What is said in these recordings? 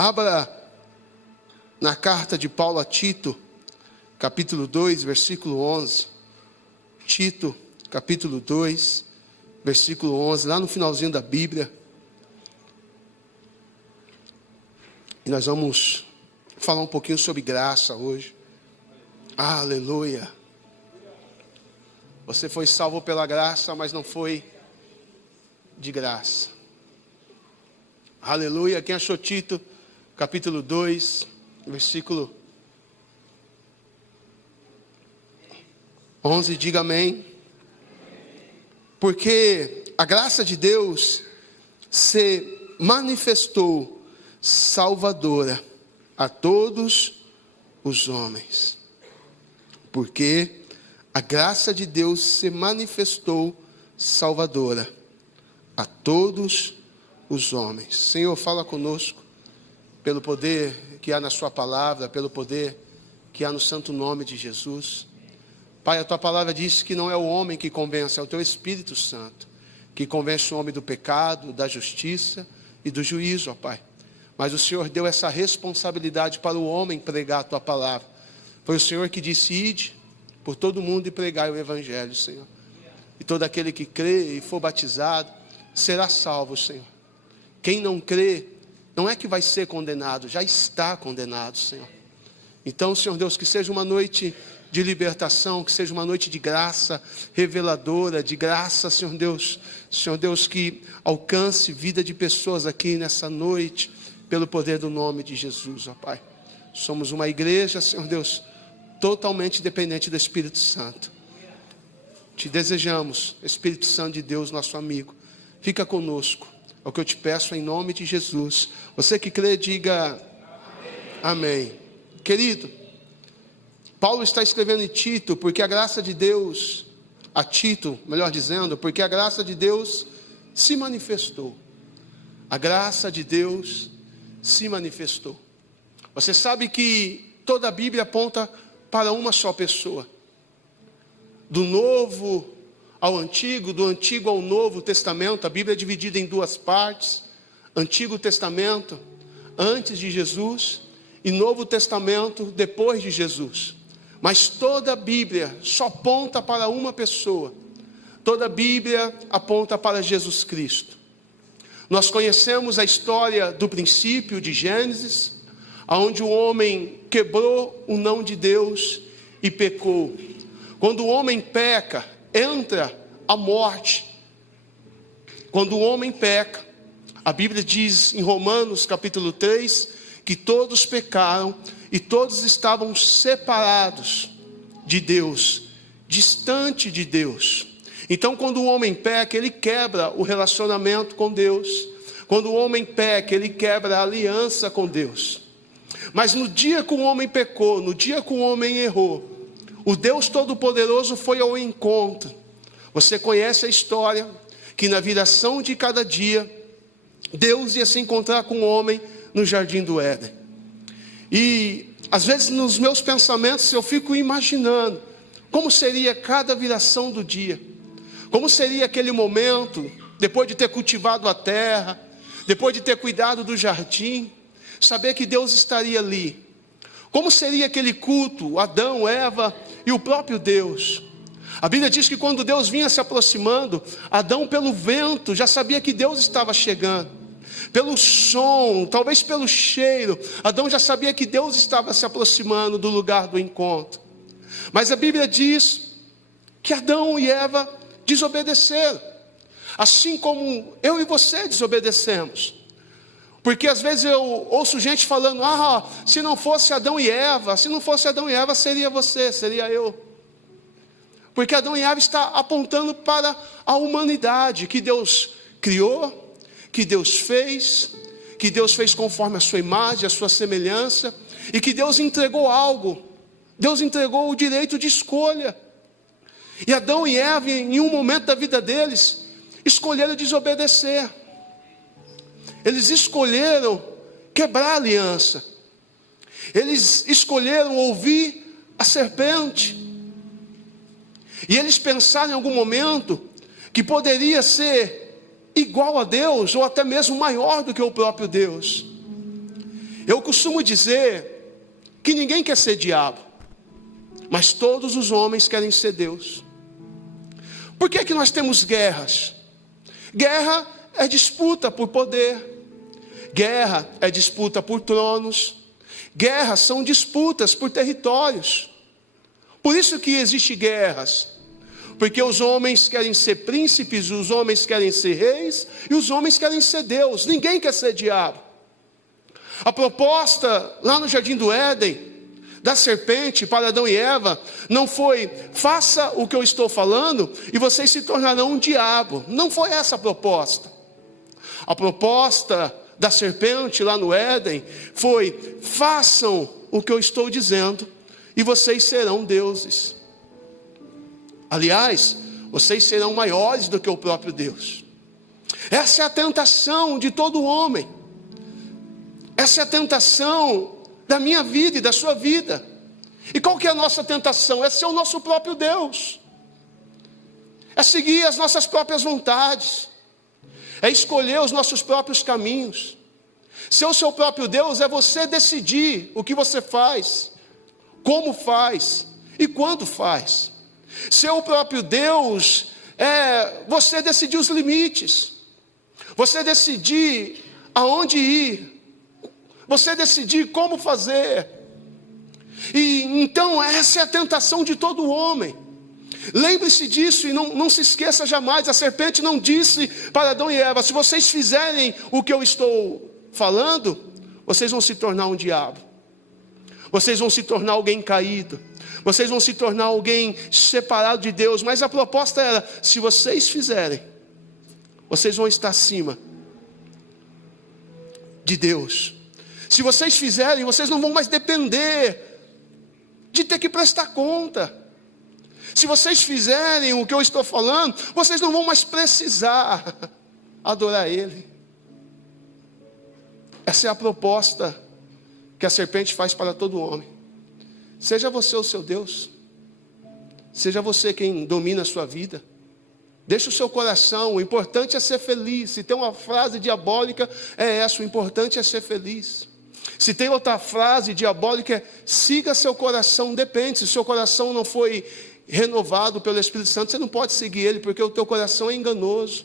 Abra na carta de Paulo a Tito, capítulo 2, versículo 11. Tito, capítulo 2, versículo 11, lá no finalzinho da Bíblia. E nós vamos falar um pouquinho sobre graça hoje. Aleluia. Você foi salvo pela graça, mas não foi de graça. Aleluia. Quem achou Tito, capítulo 2, versículo 11, diga amém. Porque a graça de Deus se manifestou salvadora a todos os homens. Porque a graça de Deus se manifestou salvadora a todos os homens. Senhor, fala conosco pelo poder que há na sua palavra, pelo poder que há no santo nome de Jesus. Pai, a tua palavra diz que não é o homem que convence, é o teu Espírito Santo que convence o homem do pecado, da justiça e do juízo, ó Pai. Mas o Senhor deu essa responsabilidade para o homem pregar a tua palavra. Foi o Senhor que disse: ide por todo mundo e pregai o Evangelho, Senhor. E todo aquele que crê e for batizado será salvo, Senhor. Quem não crê, não é que vai ser condenado, já está condenado, Senhor. Então, Senhor Deus, que seja uma noite de libertação, que seja uma noite de graça reveladora, de graça, Senhor Deus, que alcance vida de pessoas aqui nessa noite, pelo poder do nome de Jesus, ó Pai. Somos uma igreja, Senhor Deus, totalmente dependente do Espírito Santo. Te desejamos, Espírito Santo de Deus, nosso amigo, fica conosco, é o que eu te peço em nome de Jesus. Você que crê, diga amém. Querido, Paulo está escrevendo em Tito, porque a graça de Deus, a Tito, melhor dizendo, porque a graça de Deus se manifestou. A graça de Deus se manifestou. Você sabe que toda a Bíblia aponta para uma só pessoa. Do Novo ao Antigo, do Antigo ao Novo Testamento, a Bíblia é dividida em duas partes. Antigo Testamento, antes de Jesus, e Novo Testamento, depois de Jesus. Mas toda a Bíblia só aponta para uma pessoa. Toda a Bíblia aponta para Jesus Cristo. Nós conhecemos a história do princípio de Gênesis, onde o homem quebrou o não de Deus e pecou. Quando o homem peca, entra a morte. Quando o homem peca, a Bíblia diz em Romanos capítulo 3, que todos pecaram e todos estavam separados de Deus, distante de Deus. Então, quando o homem peca, ele quebra o relacionamento com Deus. Quando o homem peca, ele quebra a aliança com Deus. Mas no dia que o homem pecou, no dia que o homem errou, o Deus Todo-Poderoso foi ao encontro. Você conhece a história, que na viração de cada dia, Deus ia se encontrar com o homem no jardim do Éden. E às vezes nos meus pensamentos eu fico imaginando como seria cada viração do dia. Como seria aquele momento, depois de ter cultivado a terra, depois de ter cuidado do jardim, saber que Deus estaria ali. Como seria aquele culto, Adão, Eva e o próprio Deus. A Bíblia diz que quando Deus vinha se aproximando, Adão pelo vento já sabia que Deus estava chegando. Pelo som, talvez pelo cheiro, Adão já sabia que Deus estava se aproximando do lugar do encontro. Mas a Bíblia diz que Adão e Eva desobedeceram, assim como eu e você desobedecemos. Porque às vezes eu ouço gente falando: se não fosse Adão e Eva, seria você, seria eu. Porque Adão e Eva está apontando para a humanidade que Deus criou, que Deus fez conforme a sua imagem, a sua semelhança, e que Deus entregou algo. Deus entregou o direito de escolha. E Adão e Eva, em um momento da vida deles, escolheram desobedecer. Eles escolheram quebrar a aliança. Eles escolheram ouvir a serpente. E eles pensaram em algum momento que poderia ser igual a Deus, ou até mesmo maior do que o próprio Deus. Eu costumo dizer que ninguém quer ser diabo, mas todos os homens querem ser Deus. Por que que nós temos guerras? Guerra é disputa por poder. Guerra é disputa por tronos. Guerras são disputas por territórios. Por isso que existem guerras. Porque os homens querem ser príncipes, os homens querem ser reis, e os homens querem ser Deus. Ninguém quer ser diabo. A proposta lá no Jardim do Éden, da serpente para Adão e Eva, não foi: faça o que eu estou falando e vocês se tornarão um diabo. Não foi essa a proposta. A proposta da serpente lá no Éden foi: façam o que eu estou dizendo e vocês serão deuses. Aliás, vocês serão maiores do que o próprio Deus. Essa é a tentação de todo homem. Essa é a tentação da minha vida e da sua vida. E qual que é a nossa tentação? É ser o nosso próprio Deus. É seguir as nossas próprias vontades. É escolher os nossos próprios caminhos. Ser o seu próprio Deus é você decidir o que você faz, como faz e quando faz. Ser o próprio Deus é você decidir os limites. Você decidir aonde ir. Você decidir como fazer. E então essa é a tentação de todo homem. Lembre-se disso e não se esqueça jamais. A serpente não disse para Adão e Eva: se vocês fizerem o que eu estou falando, vocês vão se tornar um diabo. Vocês vão se tornar alguém caído. Vocês vão se tornar alguém separado de Deus. Mas a proposta era: se vocês fizerem, vocês vão estar acima de Deus. Se vocês fizerem, vocês não vão mais depender de ter que prestar conta. Se vocês fizerem o que eu estou falando, vocês não vão mais precisar adorar Ele. Essa é a proposta que a serpente faz para todo homem. Seja você o seu Deus. Seja você quem domina a sua vida. Deixe o seu coração. O importante é ser feliz. Se tem uma frase diabólica, é essa: o importante é ser feliz. Se tem outra frase diabólica, é: siga seu coração. Depende, se o seu coração não foi renovado pelo Espírito Santo, você não pode seguir ele, porque o teu coração é enganoso.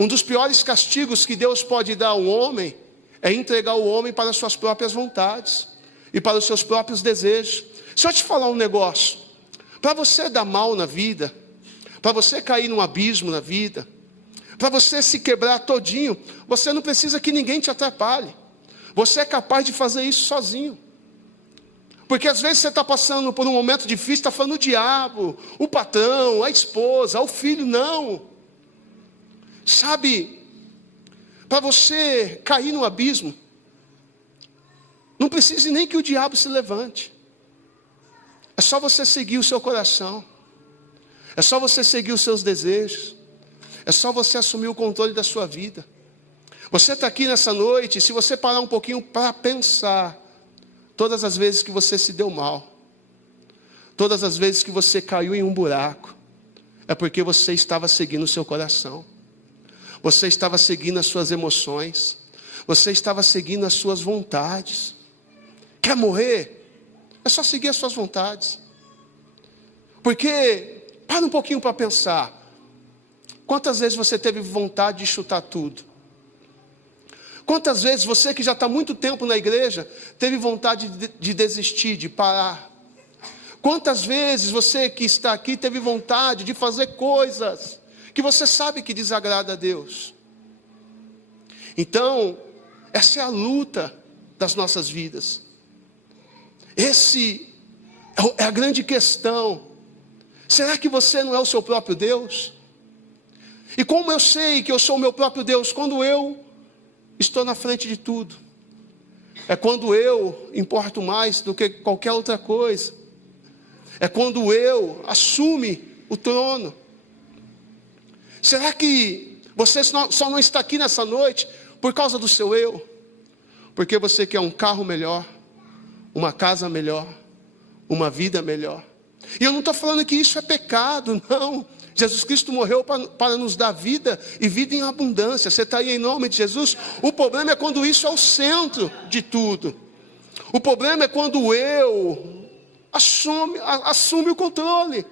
Um dos piores castigos que Deus pode dar a um homem é entregar o homem para as suas próprias vontades e para os seus próprios desejos. Deixa eu te falar um negócio. Para você dar mal na vida, para você cair num abismo na vida, para você se quebrar todinho, você não precisa que ninguém te atrapalhe. Você é capaz de fazer isso sozinho. Porque às vezes você está passando por um momento difícil, está falando o diabo, o patrão, a esposa, o filho. Não. Sabe, para você cair no abismo, não precisa nem que o diabo se levante. É só você seguir o seu coração. É só você seguir os seus desejos. É só você assumir o controle da sua vida. Você está aqui nessa noite, se você parar um pouquinho para pensar, todas as vezes que você se deu mal, todas as vezes que você caiu em um buraco, é porque você estava seguindo o seu coração. Você estava seguindo as suas emoções. Você estava seguindo as suas vontades. Quer morrer? É só seguir as suas vontades. Porque, para um pouquinho para pensar, quantas vezes você teve vontade de chutar tudo? Quantas vezes você que já está há muito tempo na igreja, teve vontade de desistir, de parar? Quantas vezes você que está aqui teve vontade de fazer coisas que você sabe que desagrada a Deus? Então, essa é a luta das nossas vidas. Esse é a grande questão. Será que você não é o seu próprio Deus? E como eu sei que eu sou o meu próprio Deus? Quando eu estou na frente de tudo. É quando eu importo mais do que qualquer outra coisa. É quando eu assume o trono. Será que você só não está aqui nessa noite por causa do seu eu? Porque você quer um carro melhor, uma casa melhor, uma vida melhor. E eu não estou falando que isso é pecado, não. Jesus Cristo morreu para nos dar vida e vida em abundância. Você está aí em nome de Jesus? O problema é quando isso é o centro de tudo. O problema é quando o eu assume o controle.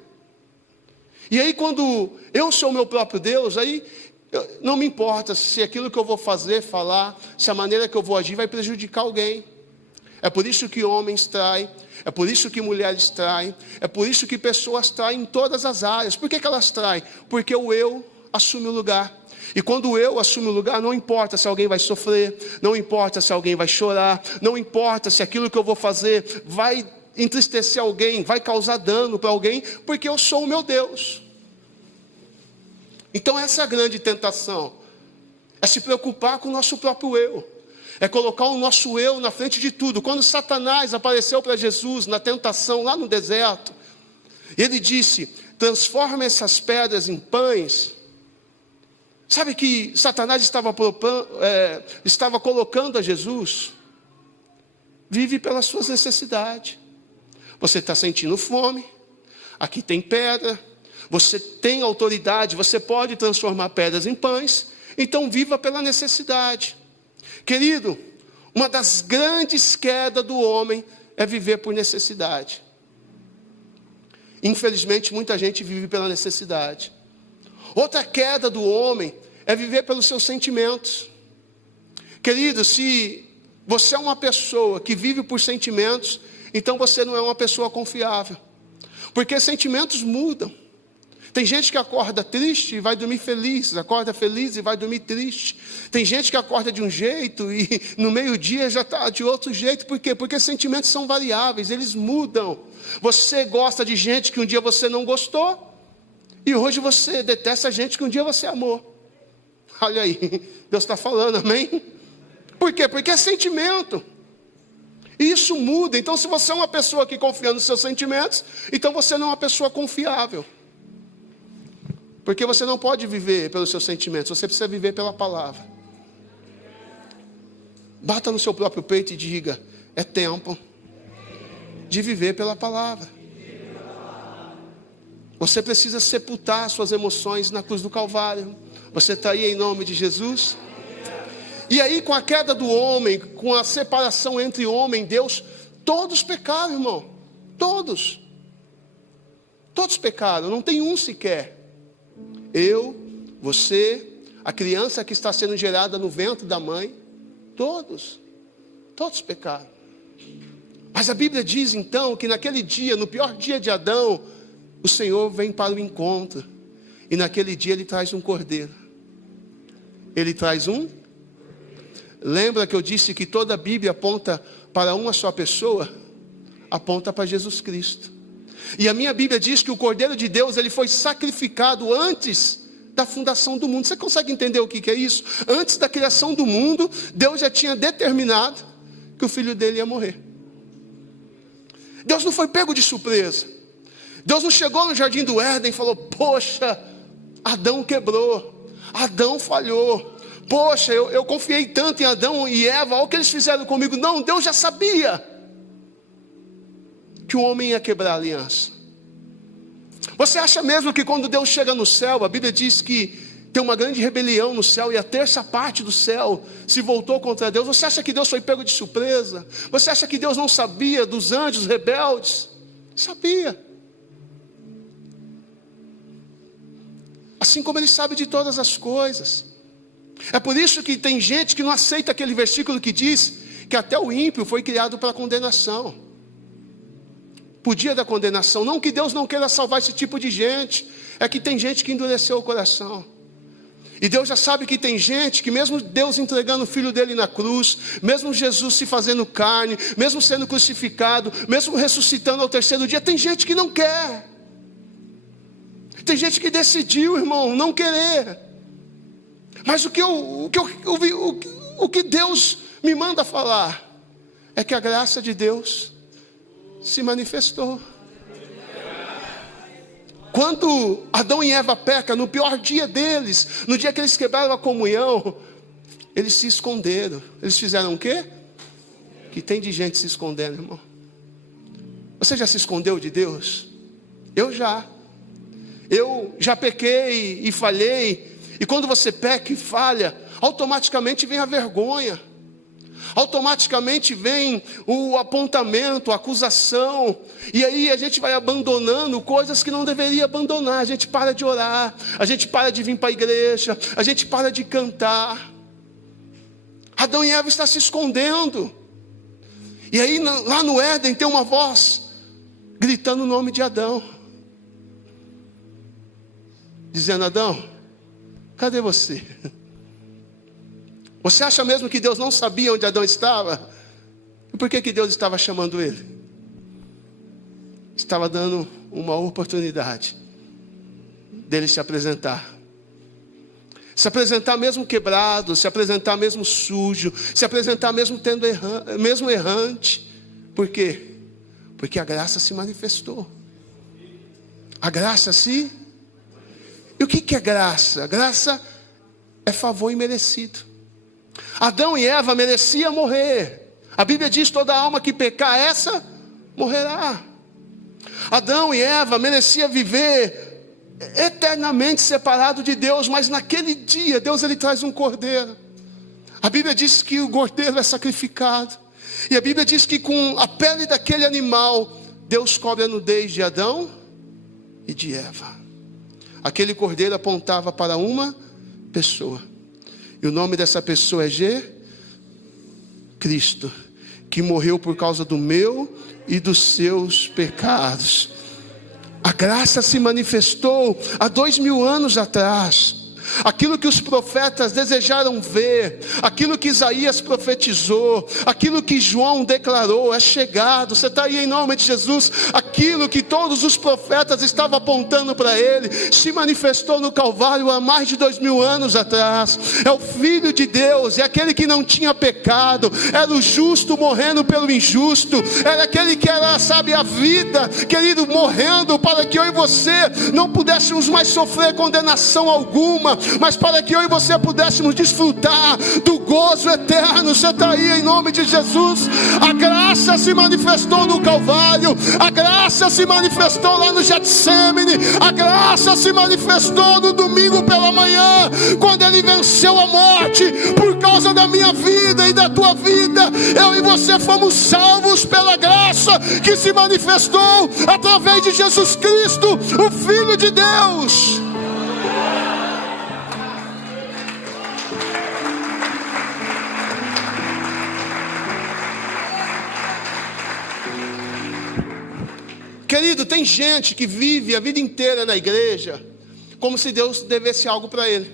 E aí quando eu sou o meu próprio Deus, aí não me importa se aquilo que eu vou fazer, falar, se a maneira que eu vou agir vai prejudicar alguém. É por isso que homens traem, é por isso que mulheres traem, é por isso que pessoas traem em todas as áreas. Por que elas traem? Porque o eu assume o lugar. E quando o eu assume o lugar, não importa se alguém vai sofrer, não importa se alguém vai chorar, não importa se aquilo que eu vou fazer vai entristecer alguém, vai causar dano para alguém, porque eu sou o meu Deus. Então essa é a grande tentação, é se preocupar com o nosso próprio eu. É colocar o nosso eu na frente de tudo. Quando Satanás apareceu para Jesus na tentação lá no deserto, ele disse: transforma essas pedras em pães. Sabe que Satanás estava colocando a Jesus? Vive pelas suas necessidades. Você está sentindo fome, aqui tem pedra, você tem autoridade, você pode transformar pedras em pães, então viva pela necessidade. Querido, uma das grandes quedas do homem é viver por necessidade. Infelizmente, muita gente vive pela necessidade. Outra queda do homem é viver pelos seus sentimentos. Querido, se você é uma pessoa que vive por sentimentos, então você não é uma pessoa confiável. Porque sentimentos mudam. Tem gente que acorda triste e vai dormir feliz, acorda feliz e vai dormir triste. Tem gente que acorda de um jeito e no meio-dia já está de outro jeito. Por quê? Porque sentimentos são variáveis, eles mudam. Você gosta de gente que um dia você não gostou, e hoje você detesta gente que um dia você amou. Olha aí, Deus está falando, amém? Por quê? Porque é sentimento. E isso muda. Então se você é uma pessoa que confia nos seus sentimentos, então você não é uma pessoa confiável. Porque você não pode viver pelos seus sentimentos, você precisa viver pela palavra. Bata no seu próprio peito e diga: é tempo de viver pela palavra. Você precisa sepultar suas emoções na cruz do Calvário. Você está aí em nome de Jesus? E aí com a queda do homem, com a separação entre homem e Deus, todos pecaram, irmão. Todos pecaram, não tem um sequer. Eu, você, a criança que está sendo gerada no ventre da mãe, todos pecaram. Mas a Bíblia diz então que naquele dia, no pior dia de Adão, o Senhor vem para o encontro. E naquele dia Ele traz um cordeiro. Ele traz um. Lembra que eu disse que toda a Bíblia aponta para uma só pessoa? Aponta para Jesus Cristo. E a minha Bíblia diz que o Cordeiro de Deus, ele foi sacrificado antes da fundação do mundo. Você consegue entender o que é isso? Antes da criação do mundo, Deus já tinha determinado que o filho dele ia morrer. Deus não foi pego de surpresa. Deus não chegou no jardim do Éden e falou: poxa, Adão quebrou, Adão falhou. Poxa, eu confiei tanto em Adão e Eva, olha o que eles fizeram comigo. Não, Deus já sabia que o homem ia quebrar a aliança. Você acha mesmo que quando Deus chega no céu, a Bíblia diz que tem uma grande rebelião no céu e a terça parte do céu se voltou contra Deus? Você acha que Deus foi pego de surpresa? Você acha que Deus não sabia dos anjos rebeldes? Sabia. Assim como Ele sabe de todas as coisas. É por isso que tem gente que não aceita aquele versículo que diz que até o ímpio foi criado para condenação. Por dia da condenação. Não que Deus não queira salvar esse tipo de gente, é que tem gente que endureceu o coração. E Deus já sabe que tem gente que mesmo Deus entregando o filho dele na cruz, mesmo Jesus se fazendo carne, mesmo sendo crucificado, mesmo ressuscitando ao terceiro dia, tem gente que não quer. Tem gente que decidiu, irmão, não querer. Mas o que Deus me manda falar é que a graça de Deus se manifestou. Quando Adão e Eva pecam, no pior dia deles, no dia que eles quebraram a comunhão, eles se esconderam. Eles fizeram o quê? Que tem de gente se escondendo, irmão. Você já se escondeu de Deus? Eu já. eu já pequei e falhei. E quando você peca e falha, automaticamente vem a vergonha. Automaticamente vem o apontamento, a acusação. E aí a gente vai abandonando coisas que não deveria abandonar. A gente para de orar, a gente para de vir para a igreja, a gente para de cantar. Adão e Eva estão se escondendo. E aí lá no Éden tem uma voz gritando o nome de Adão, dizendo: Adão, cadê você? Você acha mesmo que Deus não sabia onde Adão estava? E por que Deus estava chamando ele? Estava dando uma oportunidade dele se apresentar. Se apresentar mesmo quebrado, se apresentar mesmo sujo, se apresentar mesmo mesmo errante. Por quê? Porque a graça se manifestou. A graça se... E o que é graça? Graça é favor imerecido. Adão e Eva mereciam morrer. A Bíblia diz: toda alma que pecar, essa morrerá. Adão e Eva mereciam viver eternamente separado de Deus, mas naquele dia Deus ele traz um cordeiro. A Bíblia diz que o cordeiro é sacrificado, e a Bíblia diz que com a pele daquele animal Deus cobre a nudez de Adão e de Eva. Aquele cordeiro apontava para uma pessoa, e o nome dessa pessoa é Cristo, que morreu por causa do meu e dos seus pecados. A graça se manifestou há 2000 anos atrás. Aquilo que os profetas desejaram ver, aquilo que Isaías profetizou, aquilo que João declarou, é chegado. Você está aí em nome de Jesus. Aquilo que todos os profetas estavam apontando para ele, se manifestou no Calvário há mais de 2000 anos atrás. É o Filho de Deus, é aquele que não tinha pecado, era o justo morrendo pelo injusto, era aquele que era, sabe, a vida, querido, morrendo para que eu e você não pudéssemos mais sofrer condenação alguma, mas para que eu e você pudéssemos desfrutar do gozo eterno. Você está aí em nome de Jesus. A graça se manifestou no Calvário, a graça se manifestou lá no Getsemane, a graça se manifestou no domingo pela manhã, quando ele venceu a morte por causa da minha vida e da tua vida. Eu e você fomos salvos pela graça que se manifestou através de Jesus Cristo, o Filho de Deus. Querido, tem gente que vive a vida inteira na igreja como se Deus devesse algo para ele.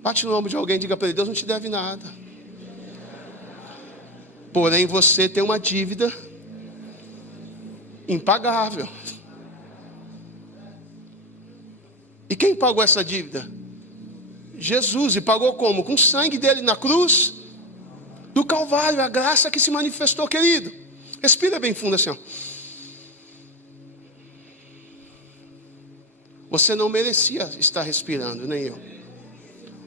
Bate no ombro de alguém e diga para ele: Deus não te deve nada. Porém você tem uma dívida impagável. E quem pagou essa dívida? Jesus. E pagou como? Com o sangue dele na cruz do Calvário. A graça que se manifestou, querido. Respira bem fundo assim, ó. Você não merecia estar respirando, nem eu.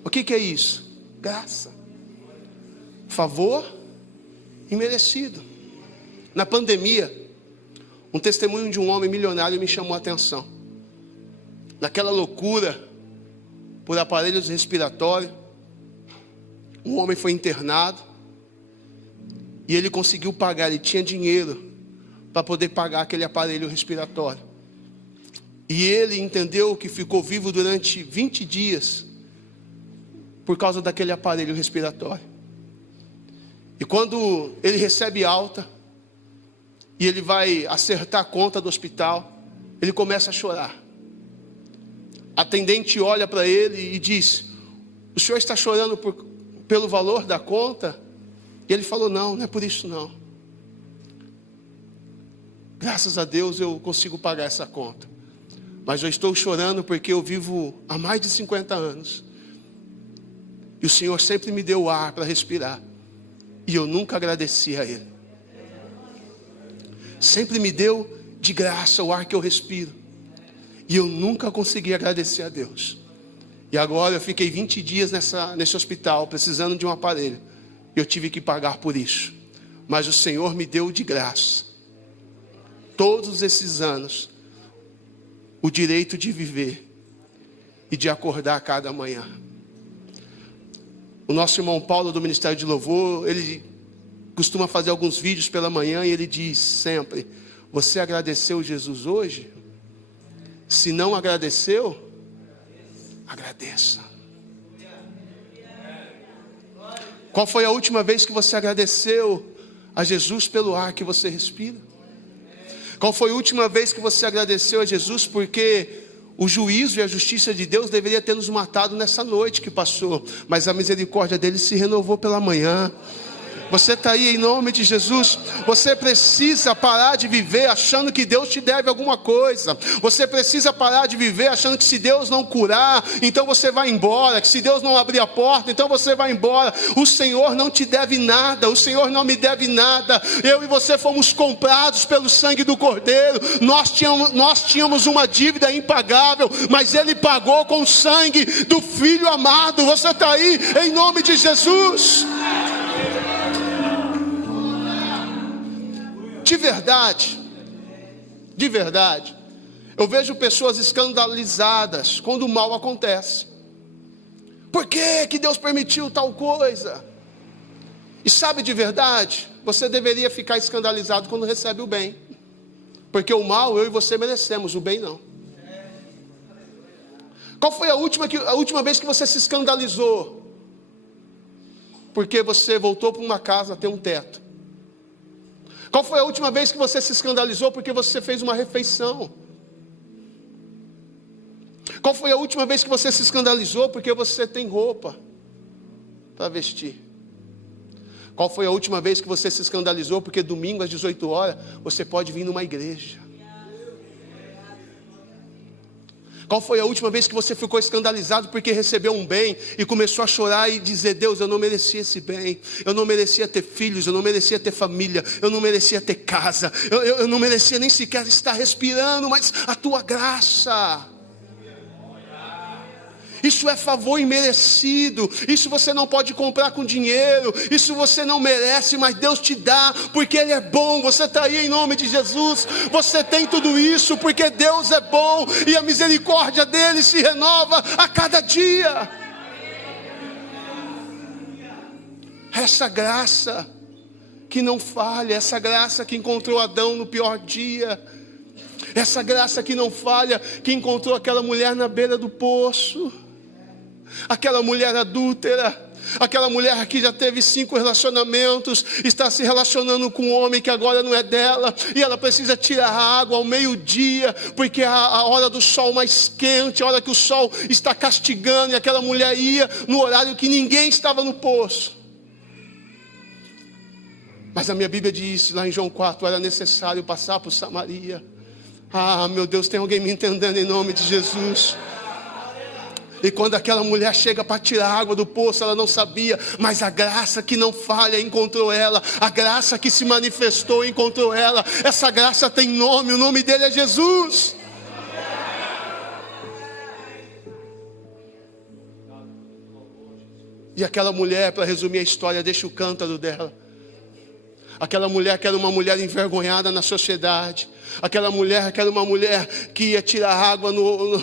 O que é isso? Graça. Favor imerecido. Na pandemia, um testemunho de um homem milionário me chamou a atenção. Naquela loucura por aparelhos respiratórios, um homem foi internado. E ele conseguiu pagar, ele tinha dinheiro para poder pagar aquele aparelho respiratório. E ele entendeu que ficou vivo durante 20 dias por causa daquele aparelho respiratório. E quando ele recebe alta e ele vai acertar a conta do hospital, ele começa a chorar. A atendente olha para ele e diz: o senhor está chorando pelo valor da conta? E ele falou: não é por isso não. Graças a Deus eu consigo pagar essa conta. Mas eu estou chorando porque eu vivo há mais de 50 anos. E o Senhor sempre me deu ar para respirar. E eu nunca agradeci a Ele. Sempre me deu de graça o ar que eu respiro. E eu nunca consegui agradecer a Deus. E agora eu fiquei 20 dias nesse hospital, precisando de um aparelho. Eu tive que pagar por isso. Mas o Senhor me deu de graça. Todos esses anos, o direito de viver e de acordar a cada manhã. O nosso irmão Paulo do Ministério de Louvor, ele costuma fazer alguns vídeos pela manhã e ele diz sempre: você agradeceu Jesus hoje? Se não agradeceu, agradeça. Qual foi a última vez que você agradeceu a Jesus pelo ar que você respira? Qual foi a última vez que você agradeceu a Jesus porque o juízo e a justiça de Deus deveria ter nos matado nessa noite que passou, mas a misericórdia dele se renovou pela manhã? Você está aí em nome de Jesus. Você precisa parar de viver achando que Deus te deve alguma coisa. Você precisa parar de viver achando que se Deus não curar, então você vai embora. Que se Deus não abrir a porta, então você vai embora. O Senhor não te deve nada. O Senhor não me deve nada. Eu e você fomos comprados pelo sangue do Cordeiro. Nós tínhamos uma dívida impagável, mas Ele pagou com o sangue do Filho amado. Você está aí em nome de Jesus. De verdade, eu vejo pessoas escandalizadas quando o mal acontece. Por que Deus permitiu tal coisa? E sabe, de verdade, você deveria ficar escandalizado quando recebe o bem. Porque o mal eu e você merecemos, o bem não. Qual foi a última vez que você se escandalizou? Porque você voltou para uma casa a ter um teto. Qual foi a última vez que você se escandalizou porque você fez uma refeição? Qual foi a última vez que você se escandalizou porque você tem roupa para vestir? Qual foi a última vez que você se escandalizou porque domingo às 18 horas você pode vir numa igreja? Qual foi a última vez que você ficou escandalizado porque recebeu um bem e começou a chorar e dizer: Deus, eu não merecia esse bem, eu não merecia ter filhos, eu não merecia ter família, eu não merecia ter casa, eu não merecia nem sequer estar respirando, mas a tua graça. Isso é favor imerecido. Isso você não pode comprar com dinheiro. Isso você não merece, mas Deus te dá, porque Ele é bom. Você está aí em nome de Jesus. Você tem tudo isso porque Deus é bom e a misericórdia dEle se renova a cada dia. Essa graça que não falha, essa graça que encontrou Adão no pior dia, essa graça que não falha, que encontrou aquela mulher na beira do poço, aquela mulher adúltera, aquela mulher que já teve 5 relacionamentos, está se relacionando com um homem que agora não é dela, e ela precisa tirar a água ao meio-dia, porque é a hora do sol mais quente, a hora que o sol está castigando, e aquela mulher ia no horário que ninguém estava no poço. Mas a minha Bíblia diz lá em João 4, era necessário passar por Samaria. Ah, meu Deus, tem alguém me entendendo em nome de Jesus? E quando aquela mulher chega para tirar a água do poço, ela não sabia, mas a graça que não falha encontrou ela, a graça que se manifestou encontrou ela. Essa graça tem nome, o nome dele é Jesus. E aquela mulher, para resumir a história, deixa o cântaro dela. Aquela mulher que era uma mulher envergonhada na sociedade. Aquela mulher que era uma mulher que ia tirar água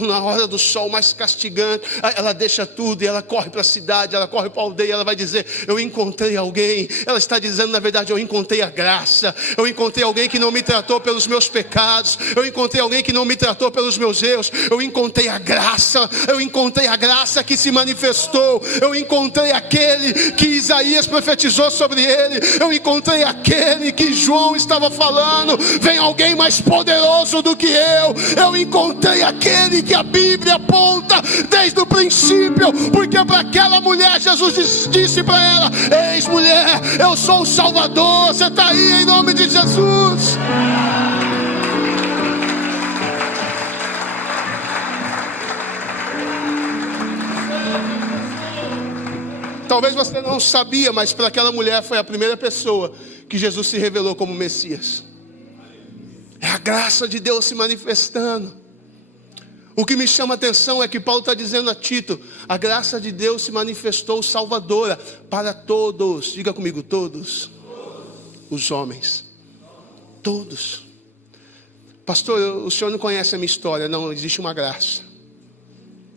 na hora do sol mais castigante. Ela deixa tudo e ela corre para a cidade, ela corre para a aldeia. Ela vai dizer: eu encontrei alguém. Ela está dizendo, na verdade, eu encontrei a graça. Eu encontrei alguém que não me tratou pelos meus pecados. Eu encontrei alguém que não me tratou pelos meus erros. Eu encontrei a graça. Eu encontrei a graça que se manifestou. Eu encontrei aquele que Isaías profetizou sobre ele. Eu encontrei aquele que João estava falando. Vem alguém mais poderoso do que eu encontrei aquele que a Bíblia aponta desde o princípio, porque para aquela mulher Jesus disse para ela: eis mulher, eu sou o Salvador. Você está aí em nome de Jesus. Talvez você não sabia, mas para aquela mulher foi a primeira pessoa que Jesus se revelou como Messias. É a graça de Deus se manifestando. O que me chama a atenção é que Paulo está dizendo a Tito: a graça de Deus se manifestou salvadora para todos. Diga comigo, todos. Os homens. Todos. Pastor, o senhor não conhece a minha história. Não, existe uma graça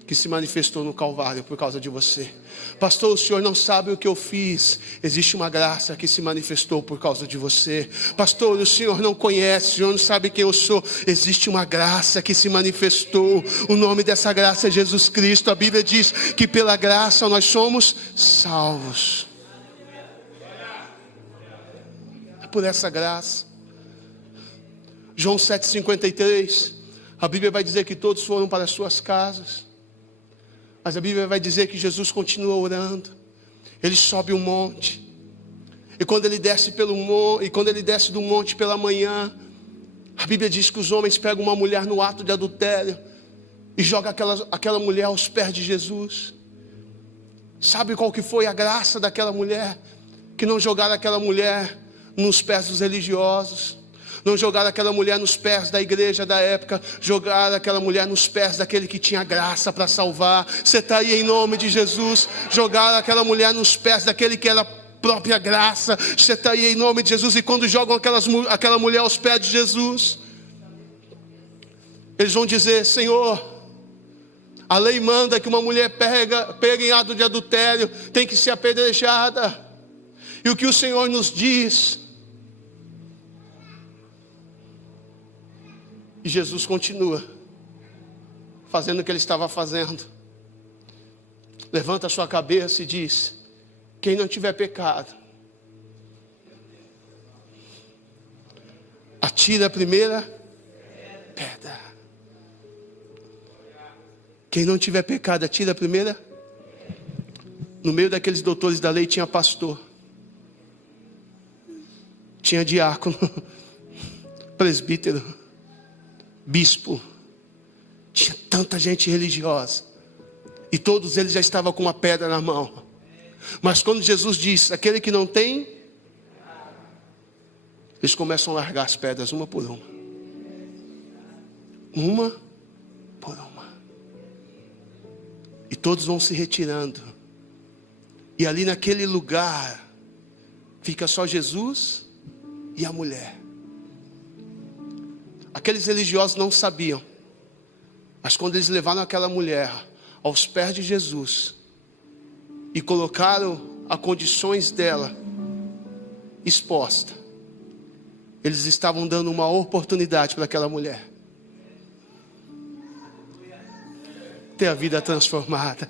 que se manifestou no Calvário por causa de você. Pastor, o senhor não sabe o que eu fiz. Existe uma graça que se manifestou por causa de você. Pastor, o senhor não conhece, o senhor não sabe quem eu sou. Existe uma graça que se manifestou. O nome dessa graça é Jesus Cristo. A Bíblia diz que pela graça nós somos salvos. É por essa graça. João 7,53, a Bíblia vai dizer que todos foram para as suas casas. Mas a Bíblia vai dizer que Jesus continua orando. Ele sobe um monte. E quando ele desce do monte pela manhã, a Bíblia diz que os homens pegam uma mulher no ato de adultério e jogam aquela mulher aos pés de Jesus. Sabe qual que foi a graça daquela mulher? Que não jogaram aquela mulher nos pés dos religiosos. Não jogaram aquela mulher nos pés da igreja da época. Jogaram aquela mulher nos pés daquele que tinha graça para salvar. Você está aí em nome de Jesus. Jogaram aquela mulher nos pés daquele que era própria graça. Você está aí em nome de Jesus. E quando jogam aquela mulher aos pés de Jesus, eles vão dizer: Senhor, a lei manda que uma mulher pega em ato de adultério, tem que ser apedrejada. E o que o Senhor nos diz? E Jesus continua fazendo o que ele estava fazendo. Levanta a sua cabeça e diz: quem não tiver pecado, atira a primeira pedra. Quem não tiver pecado, atira a primeira. No meio daqueles doutores da lei tinha pastor, tinha diácono, presbítero, bispo, tinha tanta gente religiosa, e todos eles já estavam com uma pedra na mão. Mas quando Jesus diz: aquele que não tem, eles começam a largar as pedras uma por uma. Uma por uma. E todos vão se retirando. E ali naquele lugar fica só Jesus e a mulher. Aqueles religiosos não sabiam, mas quando eles levaram aquela mulher aos pés de Jesus e colocaram as condições dela exposta, eles estavam dando uma oportunidade para aquela mulher ter a vida transformada.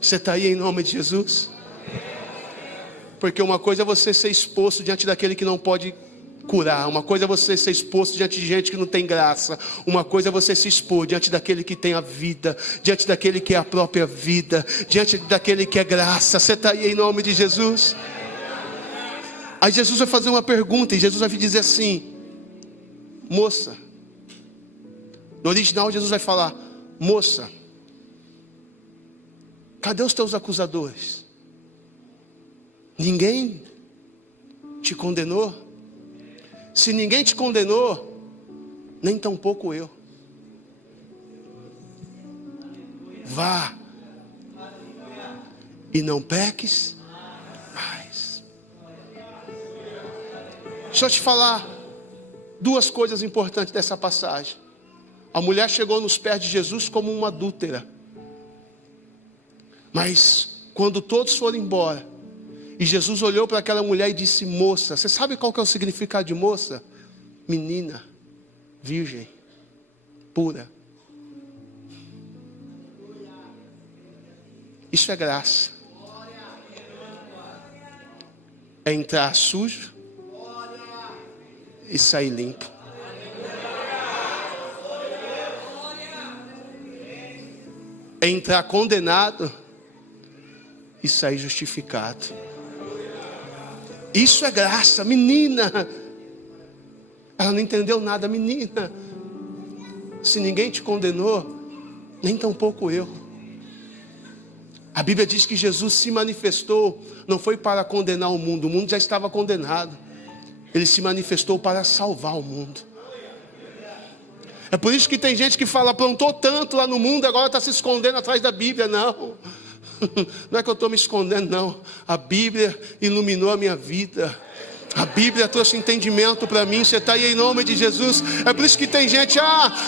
Você está aí em nome de Jesus? Porque uma coisa é você ser exposto diante daquele que não pode curar. Uma coisa é você ser exposto diante de gente que não tem graça. Uma coisa é você se expor diante daquele que tem a vida, diante daquele que é a própria vida, diante daquele que é graça. Você está aí em nome de Jesus? Aí Jesus vai fazer uma pergunta e Jesus vai dizer assim: moça. No original Jesus vai falar: moça, cadê os teus acusadores? Ninguém te condenou? Se ninguém te condenou, nem tampouco eu. Vá e não peques mais. Deixa eu te falar duas coisas importantes dessa passagem. A mulher chegou nos pés de Jesus como uma adúltera. Mas quando todos foram embora, e Jesus olhou para aquela mulher e disse: moça. Você sabe qual que é o significado de moça? Menina, virgem, pura. Isso é graça. É entrar sujo e sair limpo. É entrar condenado e sair justificado. Isso é graça, menina. Ela não entendeu nada, menina. Se ninguém te condenou, nem tampouco eu. A Bíblia diz que Jesus se manifestou, não foi para condenar o mundo já estava condenado. Ele se manifestou para salvar o mundo. É por isso que tem gente que fala: plantou tanto lá no mundo, agora está se escondendo atrás da Bíblia. Não. Não é que eu estou me escondendo, não. A Bíblia iluminou a minha vida. A Bíblia trouxe entendimento para mim. Você está aí em nome de Jesus. É por isso que tem gente,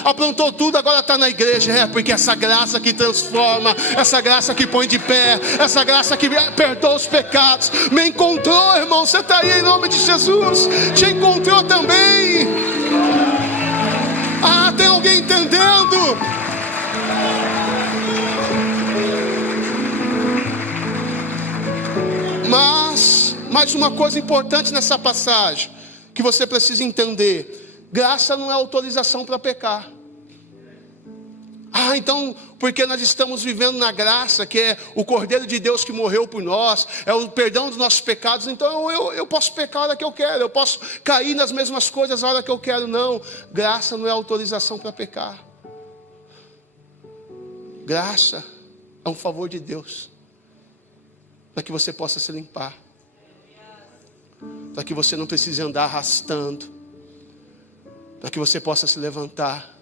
aprontou tudo, agora está na igreja. É porque essa graça que transforma, essa graça que põe de pé, essa graça que perdoa os pecados, me encontrou, irmão. Você está aí em nome de Jesus. Te encontrou também. Tem alguém entendendo? Mas mais uma coisa importante nessa passagem que você precisa entender: graça não é autorização para pecar. Então, porque nós estamos vivendo na graça, que é o Cordeiro de Deus que morreu por nós, é o perdão dos nossos pecados, então eu posso pecar a hora que eu quero, eu posso cair nas mesmas coisas a hora que eu quero. Não, graça não é autorização para pecar. Graça é um favor de Deus, para que você possa se limpar, para que você não precise andar arrastando, para que você possa se levantar.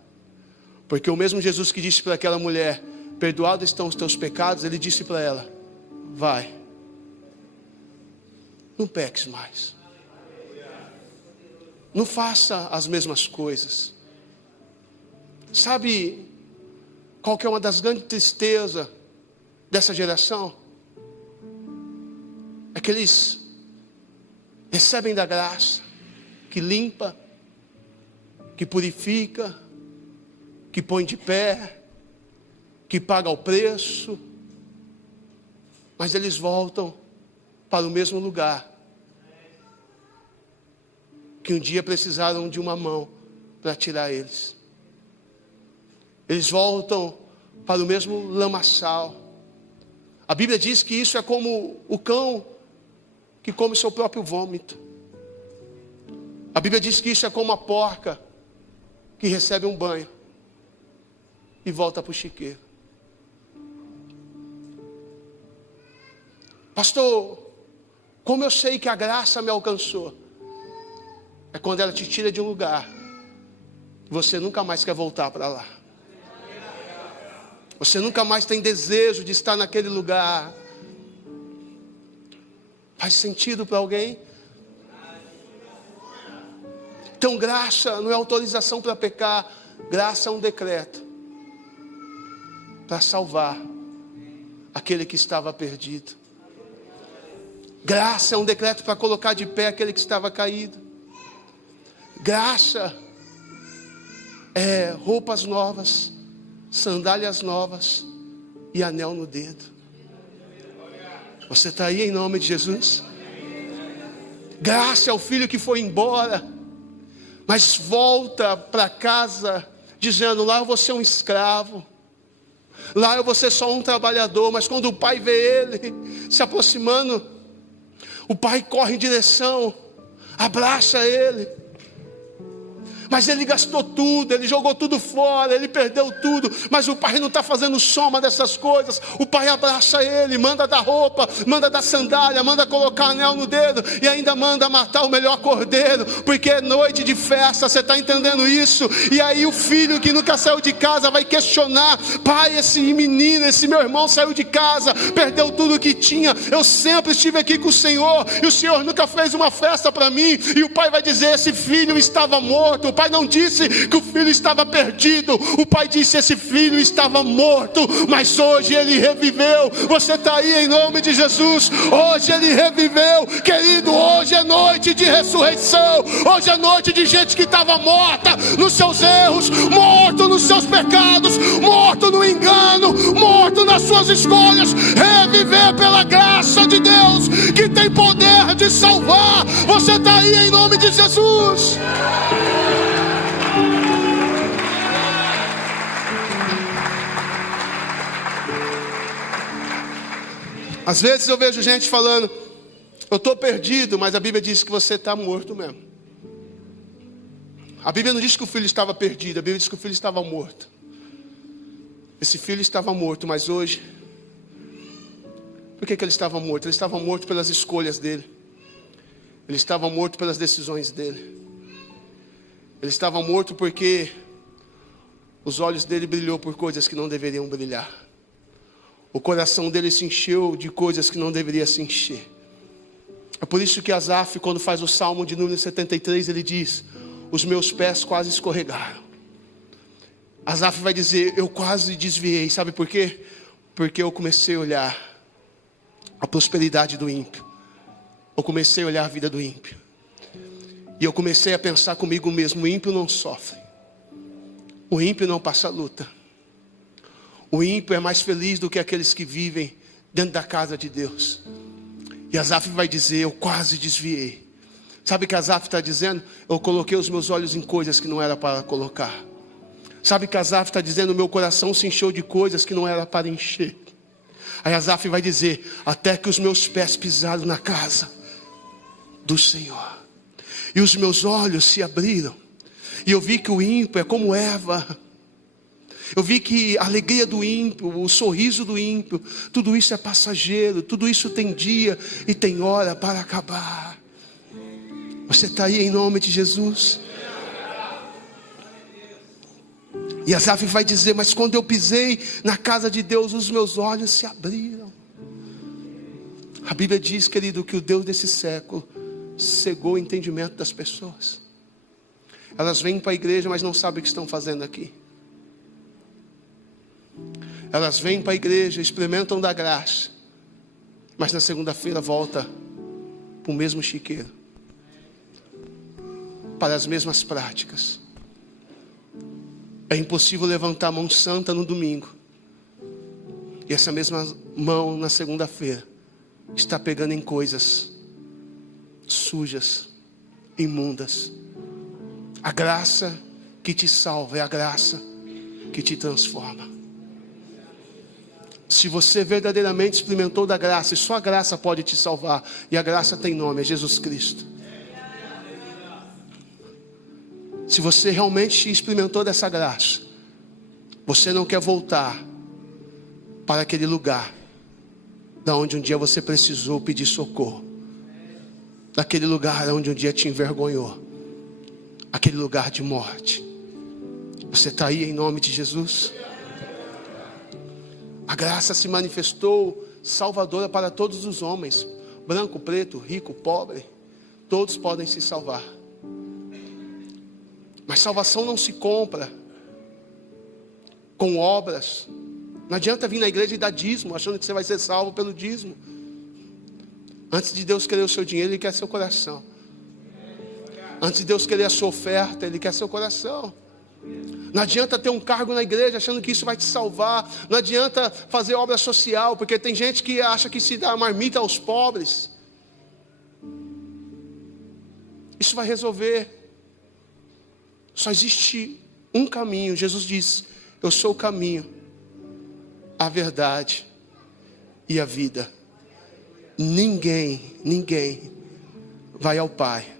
Porque o mesmo Jesus que disse para aquela mulher: perdoados estão os teus pecados, ele disse para ela: vai, não peques mais, não faça as mesmas coisas. Sabe qual que é uma das grandes tristezas dessa geração? É que eles recebem da graça, que limpa, que purifica, que põe de pé, que paga o preço, mas eles voltam para o mesmo lugar que um dia precisaram de uma mão para tirar eles. Eles voltam para o mesmo lamaçal. A Bíblia diz que isso é como o cão que come seu próprio vômito. A Bíblia diz que isso é como a porca que recebe um banho e volta para o chiqueiro. Pastor, como eu sei que a graça me alcançou? É quando ela te tira de um lugar e você nunca mais quer voltar para lá. Você nunca mais tem desejo de estar naquele lugar. Faz sentido para alguém? Então graça não é autorização para pecar. Graça é um decreto para salvar aquele que estava perdido. Graça é um decreto para colocar de pé aquele que estava caído. Graça é roupas novas, sandálias novas e anel no dedo. Você está aí em nome de Jesus? Graça é o filho que foi embora, mas volta para casa dizendo: lá eu vou ser um escravo, lá eu vou ser só um trabalhador. Mas quando o pai vê ele se aproximando, o pai corre em direção, abraça ele. Mas ele gastou tudo, ele jogou tudo fora, ele perdeu tudo. Mas o pai não está fazendo soma dessas coisas. O pai abraça ele, manda dar roupa, manda dar sandália, manda colocar anel no dedo e ainda manda matar o melhor cordeiro, porque é noite de festa. Você está entendendo isso? E aí o filho que nunca saiu de casa vai questionar: pai, esse menino, esse meu irmão saiu de casa, perdeu tudo que tinha. Eu sempre estive aqui com o Senhor e o Senhor nunca fez uma festa para mim. E o pai vai dizer: esse filho estava morto. O pai não disse que o filho estava perdido, o pai disse: esse filho estava morto, mas hoje ele reviveu. Você está aí em nome de Jesus? Hoje ele reviveu, querido. Hoje é noite de ressurreição. Hoje é noite de gente que estava morta nos seus erros, morto nos seus pecados, morto no engano, morto nas suas escolhas. Reviver pela graça de Deus, que tem poder de salvar. Você está aí em nome de Jesus? Às vezes eu vejo gente falando: eu estou perdido, mas a Bíblia diz que você está morto mesmo. A Bíblia não diz que o filho estava perdido, a Bíblia diz que o filho estava morto. Esse filho estava morto, mas hoje, por que ele estava morto? Ele estava morto pelas escolhas dele. Ele estava morto pelas decisões dele. Ele estava morto porque os olhos dele brilhou por coisas que não deveriam brilhar. O coração dele se encheu de coisas que não deveria se encher. É por isso que Asaf, quando faz o Salmo de número 73, ele diz: os meus pés quase escorregaram. Asaf vai dizer: eu quase desviei. Sabe por quê? Porque eu comecei a olhar a prosperidade do ímpio. Eu comecei a olhar a vida do ímpio. E eu comecei a pensar comigo mesmo: o ímpio não sofre. O ímpio não passa luta. O ímpio é mais feliz do que aqueles que vivem dentro da casa de Deus. E Asaf vai dizer: eu quase desviei. Sabe o que Asaf está dizendo? Eu coloquei os meus olhos em coisas que não era para colocar. Sabe o que Asaf está dizendo? O meu coração se encheu de coisas que não era para encher. Aí Asaf vai dizer: até que os meus pés pisaram na casa do Senhor, e os meus olhos se abriram, e eu vi que o ímpio é como Eva. Eu vi que a alegria do ímpio, o sorriso do ímpio, tudo isso é passageiro, tudo isso tem dia e tem hora para acabar. Você está aí em nome de Jesus? E Asaf vai dizer: mas quando eu pisei na casa de Deus, os meus olhos se abriram. A Bíblia diz, querido, que o Deus desse século cegou o entendimento das pessoas. Elas vêm para a igreja, mas não sabem o que estão fazendo aqui. Elas vêm para a igreja, experimentam da graça, mas na segunda-feira volta para o mesmo chiqueiro, para as mesmas práticas. É impossível levantar a mão santa no domingo, e essa mesma mão na segunda-feira está pegando em coisas sujas, imundas. A graça que te salva é a graça que te transforma. Se você verdadeiramente experimentou da graça, e só a graça pode te salvar, e a graça tem nome, é Jesus Cristo. Se você realmente experimentou dessa graça, você não quer voltar para aquele lugar da onde um dia você precisou pedir socorro, daquele lugar onde um dia te envergonhou, aquele lugar de morte. Você está aí em nome de Jesus? A graça se manifestou salvadora para todos os homens, branco, preto, rico, pobre, todos podem se salvar. Mas salvação não se compra com obras. Não adianta vir na igreja e dar dízimo, achando que você vai ser salvo pelo dízimo. Antes de Deus querer o seu dinheiro, Ele quer seu coração. Antes de Deus querer a sua oferta, Ele quer seu coração. Não adianta ter um cargo na igreja achando que isso vai te salvar. Não adianta fazer obra social, porque tem gente que acha que se dá marmita aos pobres, isso vai resolver. Só existe um caminho. Jesus diz: eu sou o caminho, a verdade e a vida. Ninguém vai ao Pai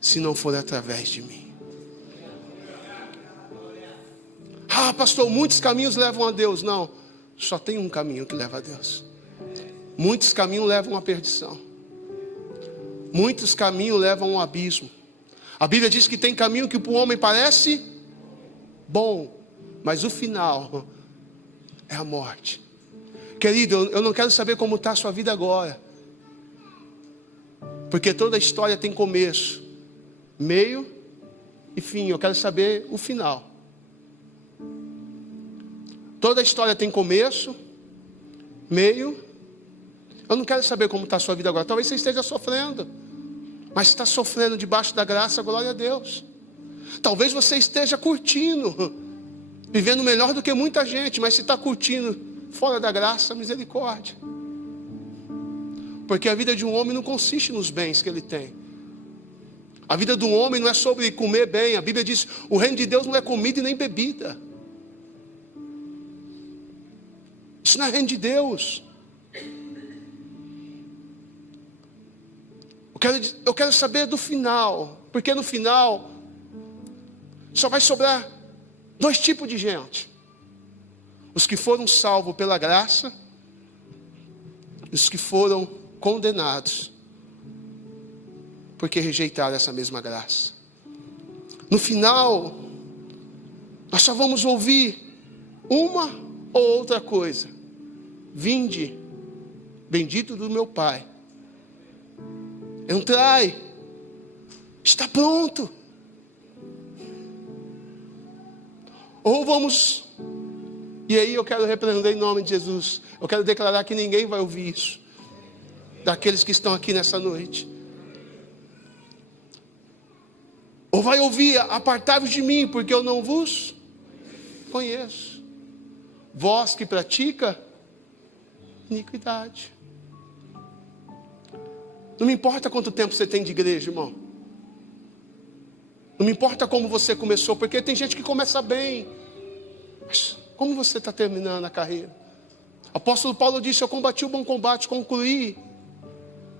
se não for através de mim. Ah, pastor, muitos caminhos levam a Deus. Não, só tem um caminho que leva a Deus. Muitos caminhos levam à perdição. Muitos caminhos levam ao abismo. A Bíblia diz que tem caminho que para o homem parece bom, mas o final é a morte. Querido, eu não quero saber como está a sua vida agora, porque toda história tem começo, meio e fim. Eu quero saber o final. Toda história tem começo, meio. Eu não quero saber como está a sua vida agora. Talvez você esteja sofrendo, mas está sofrendo debaixo da graça, glória a Deus. Talvez você esteja curtindo, vivendo melhor do que muita gente, mas se está curtindo fora da graça, misericórdia. Porque a vida de um homem não consiste nos bens que ele tem. A vida do homem não é sobre comer bem. A Bíblia diz: o reino de Deus não é comida e nem bebida. Isso não é reino de Deus. Eu quero saber do final, porque no final só vai sobrar dois tipos de gente: os que foram salvos pela graça e os que foram condenados porque rejeitaram essa mesma graça. No final nós só vamos ouvir uma ou outra coisa: vinde, bendito do meu Pai, entrai, está pronto. Ou vamos, e aí eu quero repreender em nome de Jesus, eu quero declarar que ninguém vai ouvir isso, daqueles que estão aqui nessa noite. Ou vai ouvir, apartai-vos de mim, porque eu não vos conheço. Vós que pratica iniquidade. Não me importa quanto tempo você tem de igreja, irmão. Não me importa como você começou, porque tem gente que começa bem. Mas como você está terminando a carreira? O apóstolo Paulo disse: eu combati o bom combate, concluí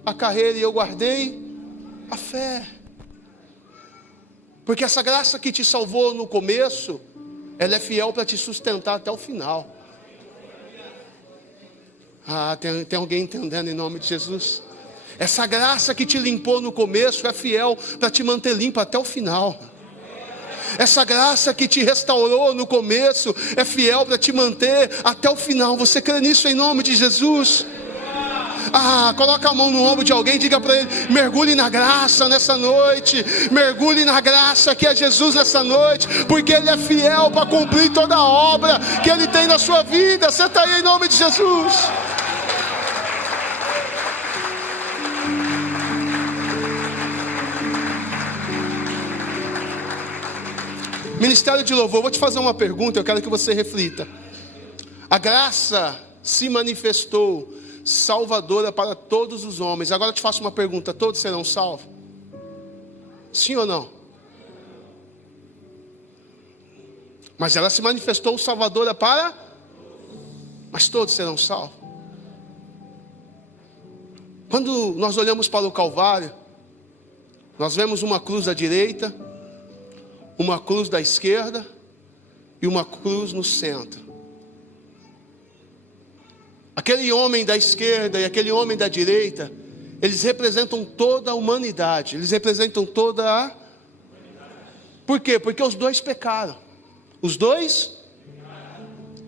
a carreira e eu guardei a fé. Porque essa graça que te salvou no começo, ela é fiel para te sustentar até o final. Tem alguém entendendo em nome de Jesus? Essa graça que te limpou no começo é fiel para te manter limpo até o final. Essa graça que te restaurou no começo é fiel para te manter até o final. Você crê nisso em nome de Jesus? Coloca a mão no ombro de alguém e diga para ele: mergulhe na graça nessa noite. Mergulhe na graça que é Jesus nessa noite, porque Ele é fiel para cumprir toda a obra que Ele tem na sua vida. Você está aí em nome de Jesus? Ministério de Louvor, vou te fazer uma pergunta, eu quero que você reflita. A graça se manifestou salvadora para todos os homens. Agora eu te faço uma pergunta: todos serão salvos? Sim ou não? Mas ela se manifestou salvadora para... mas todos serão salvos. Quando nós olhamos para o Calvário, nós vemos uma cruz à direita, uma cruz da esquerda e uma cruz no centro. Aquele homem da esquerda e aquele homem da direita, eles representam toda a humanidade. Eles representam toda a... Por quê? Porque os dois pecaram. Os dois...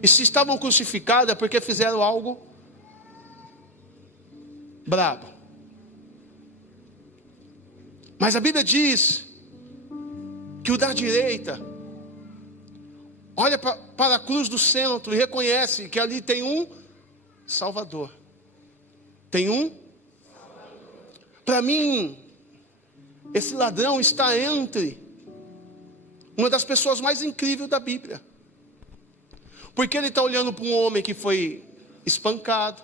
E se estavam crucificados é porque fizeram algo brabo. Mas a Bíblia diz que o da direita olha para a cruz do centro e reconhece que ali tem um Salvador. Tem um? Para mim, esse ladrão está entre uma das pessoas mais incríveis da Bíblia. Porque ele está olhando para um homem que foi espancado.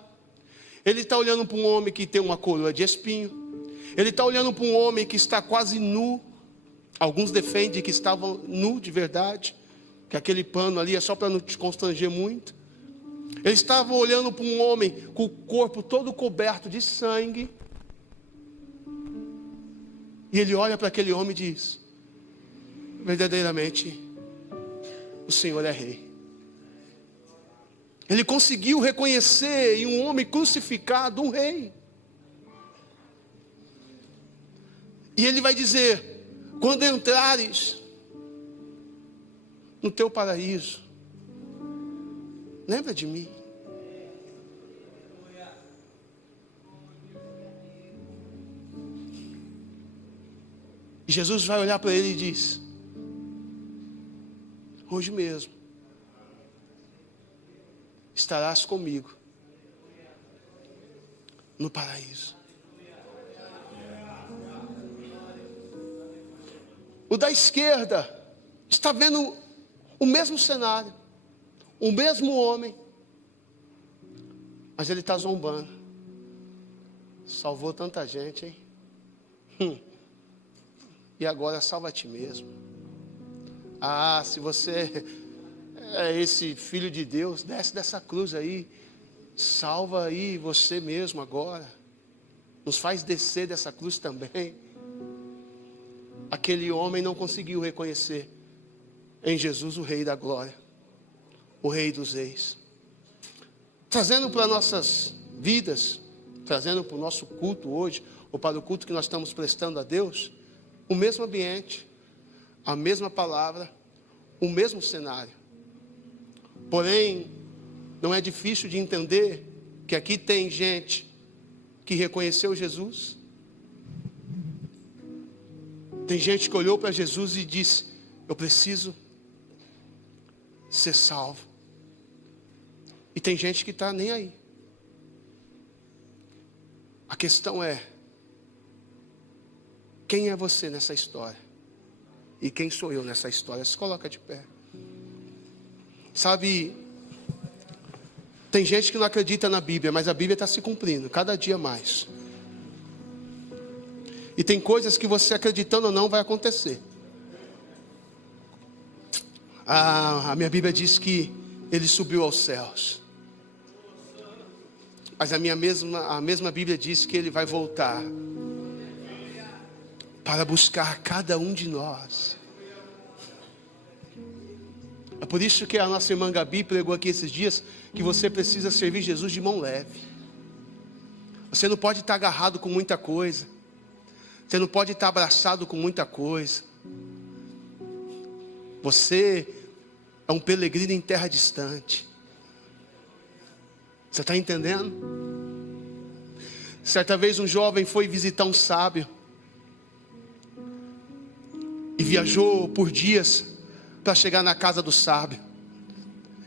Ele está olhando para um homem que tem uma coroa de espinho. Ele está olhando para um homem que está quase nu. Alguns defendem que estavam nu de verdade, que aquele pano ali é só para não te constranger muito. Eles estavam olhando para um homem com o corpo todo coberto de sangue. E ele olha para aquele homem e diz: verdadeiramente, o Senhor é rei. Ele conseguiu reconhecer em um homem crucificado um rei. E ele vai dizer: quando entrares no teu paraíso, lembra de mim. E Jesus vai olhar para ele e diz: hoje mesmo estarás comigo no paraíso. O da esquerda está vendo o mesmo cenário, o mesmo homem, mas ele está zombando. Salvou tanta gente, hein? E agora salva a ti mesmo. Se você é esse filho de Deus, desce dessa cruz aí, salva aí você mesmo agora. Nos faz descer dessa cruz também. Aquele homem não conseguiu reconhecer em Jesus o Rei da Glória, o Rei dos Reis. Trazendo para nossas vidas, trazendo para o nosso culto hoje, ou para o culto que nós estamos prestando a Deus, o mesmo ambiente, a mesma palavra, o mesmo cenário. Porém, não é difícil de entender que aqui tem gente que reconheceu Jesus Tem gente que olhou para Jesus e disse: eu preciso ser salvo. E tem gente que está nem aí. A questão é: quem é você nessa história? E quem sou eu nessa história? Se coloca de pé. Sabe, tem gente que não acredita na Bíblia, mas a Bíblia está se cumprindo, cada dia mais. E tem coisas que você acreditando ou não vai acontecer. A minha Bíblia diz que ele subiu aos céus. Mas a mesma Bíblia diz que ele vai voltar para buscar cada um de nós. É por isso que a nossa irmã Gabi pregou aqui esses dias que você precisa servir Jesus de mão leve. Você não pode estar agarrado com muita coisa. Você não pode estar abraçado com muita coisa. Você é um peregrino em terra distante. Você está entendendo? Certa vez um jovem foi visitar um sábio. E viajou por dias para chegar na casa do sábio.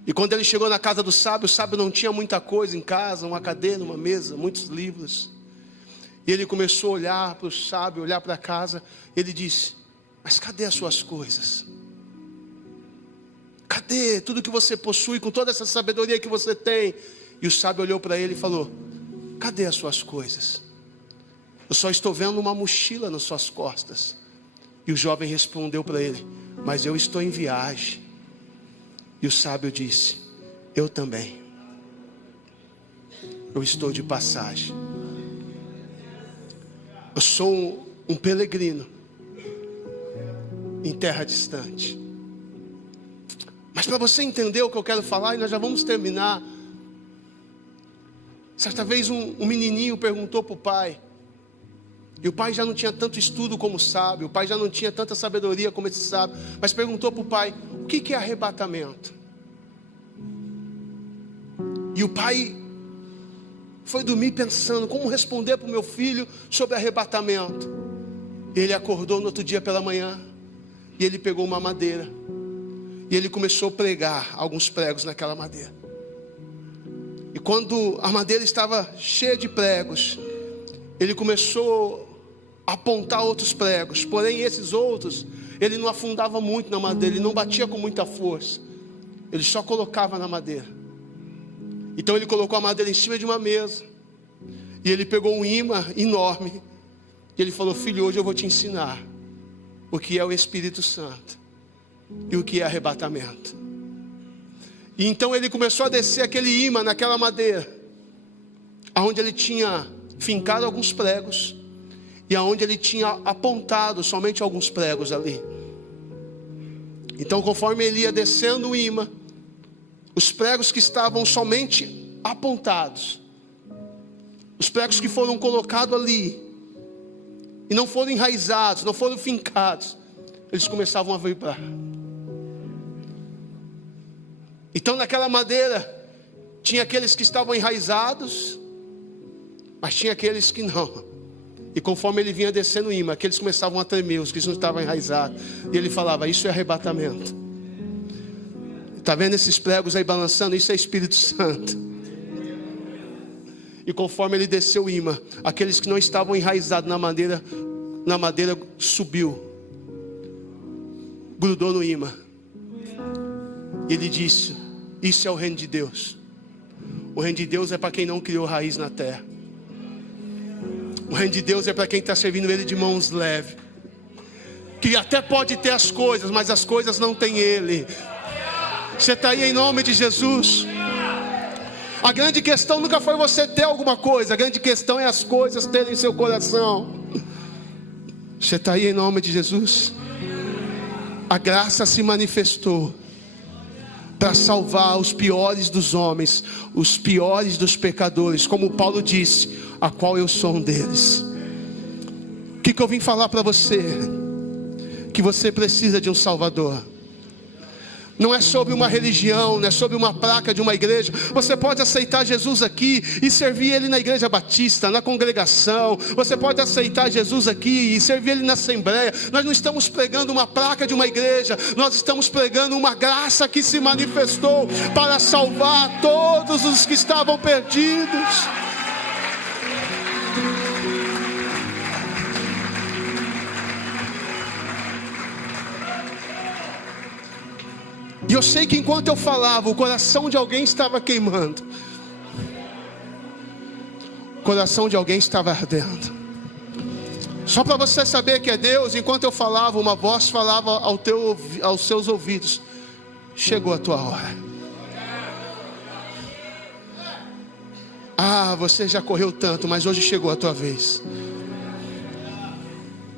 E quando ele chegou na casa do sábio, o sábio não tinha muita coisa em casa, uma cadeira, uma mesa, muitos livros. E ele começou a olhar para o sábio, olhar para a casa. Ele disse: mas cadê as suas coisas? Cadê tudo que você possui, com toda essa sabedoria que você tem? E o sábio olhou para ele e falou: cadê as suas coisas? Eu só estou vendo uma mochila nas suas costas. E o jovem respondeu para ele: mas eu estou em viagem. E o sábio disse: eu também. Eu estou de passagem. Eu sou um peregrino em terra distante. Mas para você entender o que eu quero falar, e nós já vamos terminar. Certa vez um menininho perguntou para o pai. E o pai já não tinha tanto estudo como o sábio. O pai já não tinha tanta sabedoria como esse sábio. Mas perguntou para o pai: o que é arrebatamento? E o pai foi dormir pensando como responder para o meu filho sobre arrebatamento. Ele acordou no outro dia pela manhã. E ele pegou uma madeira. E ele começou a pregar alguns pregos naquela madeira. E quando a madeira estava cheia de pregos, ele começou a apontar outros pregos. Porém esses outros, ele não afundava muito na madeira. Ele não batia com muita força. Ele só colocava na madeira. Então ele colocou a madeira em cima de uma mesa. E ele pegou um imã enorme. E ele falou: filho, hoje eu vou te ensinar o que é o Espírito Santo e o que é arrebatamento. E então ele começou a descer aquele imã naquela madeira, aonde ele tinha fincado alguns pregos, e aonde ele tinha apontado somente alguns pregos ali. Então conforme ele ia descendo o imã, os pregos que estavam somente apontados, os pregos que foram colocados ali, e não foram enraizados, não foram fincados, eles começavam a vibrar. Então naquela madeira, tinha aqueles que estavam enraizados, mas tinha aqueles que não. E conforme ele vinha descendo o imã, aqueles começavam a tremer, os que não estavam enraizados. E ele falava: isso é arrebatamento. Está vendo esses pregos aí balançando? Isso é Espírito Santo. E conforme ele desceu o imã, aqueles que não estavam enraizados na madeira subiu, grudou no imã. E ele disse: isso é o reino de Deus. O reino de Deus é para quem não criou raiz na terra. O reino de Deus é para quem está servindo Ele de mãos leves, que até pode ter as coisas, mas as coisas não têm Ele. Você está aí em nome de Jesus. A grande questão nunca foi você ter alguma coisa. A grande questão é as coisas terem seu coração. Você está aí em nome de Jesus. A graça se manifestou para salvar os piores dos homens, os piores dos pecadores, como Paulo disse, a qual eu sou um deles. O que eu vim falar para você? Que você precisa de um Salvador. Não é sobre uma religião, não é sobre uma placa de uma igreja. Você pode aceitar Jesus aqui e servir Ele na igreja batista, na congregação. Você pode aceitar Jesus aqui e servir Ele na assembleia. Nós não estamos pregando uma placa de uma igreja. Nós estamos pregando uma graça que se manifestou para salvar todos os que estavam perdidos. E eu sei que enquanto eu falava, o coração de alguém estava queimando. O coração de alguém estava ardendo. Só para você saber que é Deus, enquanto eu falava, uma voz falava aos seus ouvidos: chegou a tua hora. Ah, você já correu tanto, mas hoje chegou a tua vez.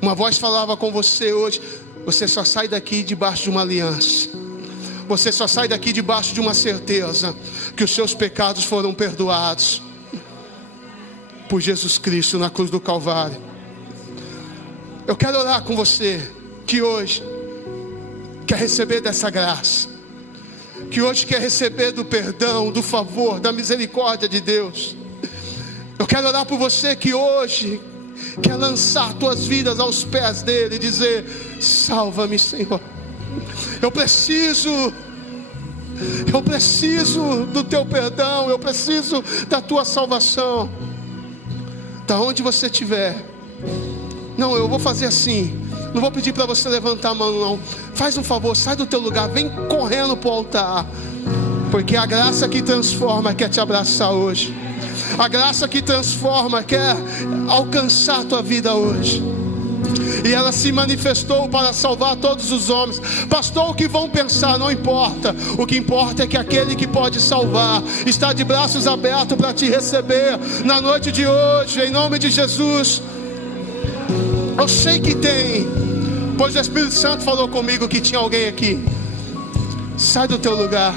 Uma voz falava com você hoje: você só sai daqui debaixo de uma aliança. Você só sai daqui debaixo de uma certeza que os seus pecados foram perdoados por Jesus Cristo na cruz do Calvário. Eu quero orar com você que hoje quer receber dessa graça, que hoje quer receber do perdão, do favor, da misericórdia de Deus. Eu quero orar por você que hoje quer lançar tuas vidas aos pés dele e dizer: salva-me, Senhor. Eu preciso do teu perdão, eu preciso da tua salvação. Da onde você estiver. Não, eu vou fazer assim. Não vou pedir para você levantar a mão, não. Faz um favor, sai do teu lugar, vem correndo para o altar. Porque a graça que transforma quer te abraçar hoje. A graça que transforma quer alcançar a tua vida hoje. E ela se manifestou para salvar todos os homens. Pastor, o que vão pensar? Não importa. O que importa é que aquele que pode salvar está de braços abertos para te receber na noite de hoje, em nome de Jesus. Eu sei que tem, pois o Espírito Santo falou comigo que tinha alguém aqui. Sai do teu lugar,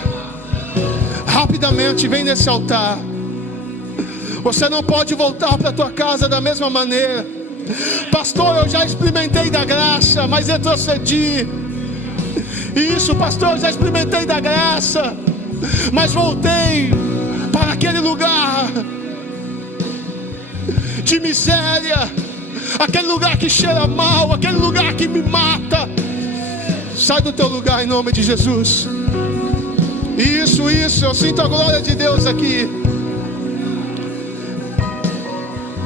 rapidamente vem nesse altar. Você não pode voltar para a tua casa da mesma maneira. Pastor, eu já experimentei da graça, mas retrocedi. Isso, pastor, eu já experimentei da graça, mas voltei para aquele lugar de miséria, aquele lugar que cheira mal, aquele lugar que me mata. Sai do teu lugar em nome de Jesus. Isso, eu sinto a glória de Deus aqui.